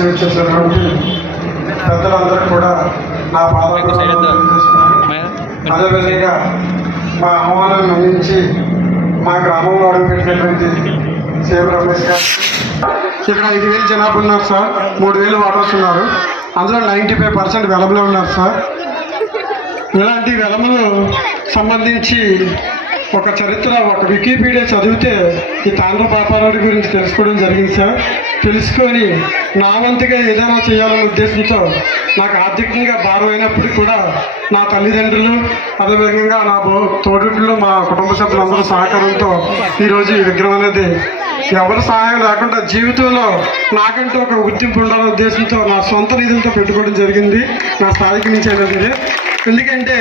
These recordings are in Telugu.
చేసేటటువంటి పెద్దలందరూ కూడా నా పాదాలు అదేవిధంగా మా ఆహ్వానాన్ని అందించి మా గ్రామంలో అడుగుపెట్టినటువంటి సేవ రమేష్ గారు. ఇక్కడ 5,000 జనాభా ఉన్నారు సార్, 3,000 ఓటర్స్ ఉన్నారు. అందులో 95% వెలములో ఉన్నారు సార్. ఇలాంటి వెలములు సంబంధించి ఒక చరిత్ర, ఒక వికీపీడియా చదివితే ఈ తాండ్ర పాపారావు గురించి తెలుసుకోవడం జరిగింది సార్. తెలుసుకొని నా వంతుగా ఏదైనా చేయాలనే ఉద్దేశంతో నాకు ఆర్థికంగా భారం అయినప్పటికీ కూడా నా తల్లిదండ్రులు అదేవిధంగా నా తోడులు మా కుటుంబ సభ్యులందరూ సహకారంతో ఈరోజు ఈ విగ్రహం అనేది ఎవరి సహాయం లేకుండా జీవితంలో నాకంటూ ఒక గుర్తింపు ఉండాలనే ఉద్దేశంతో నా సొంత నిధులతో పెట్టుకోవడం జరిగింది. నా స్థాయికి నుంచి అనేది ఎందుకంటే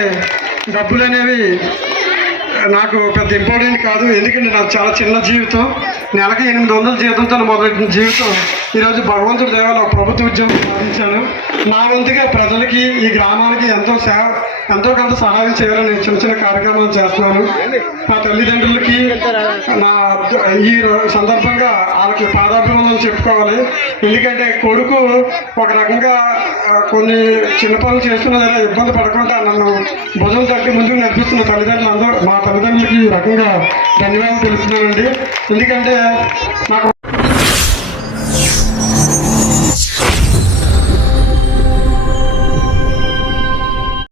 డబ్బులు అనేవి నాకు పెద్ద ఇంపార్టెంట్ కాదు. ఎందుకంటే నాకు చాలా చిన్న జీవితం, నెలకి 800 జీతంతో మొదలెట్టిన జీవితం ఈరోజు భగవంతుడి దేవాల ప్రభుత్వ ఉద్యోగం సాధించాను. నా వంతుగా ప్రజలకి ఈ గ్రామానికి ఎంతో కొంత సహాయం చేయాలని నేను చిన్న చిన్న కార్యక్రమాలు చేస్తున్నాను. నా తల్లిదండ్రులకి నా ఈ సందర్భంగా వాళ్ళకి పాదాభివందనలు చెప్పుకోవాలి. ఎందుకంటే కొడుకు ఒక రకంగా కొన్ని చిన్న పనులు చేస్తున్నా సరే ఇబ్బంది పడకుండా నన్ను భుజం తట్టి ముందుకు నడిపిస్తున్న తల్లిదండ్రులు అందరూ, మా తల్లిదండ్రులకి ఈ రకంగా ధన్యవాదాలు తెలుస్తున్నానండి. ఎందుకంటే నాకు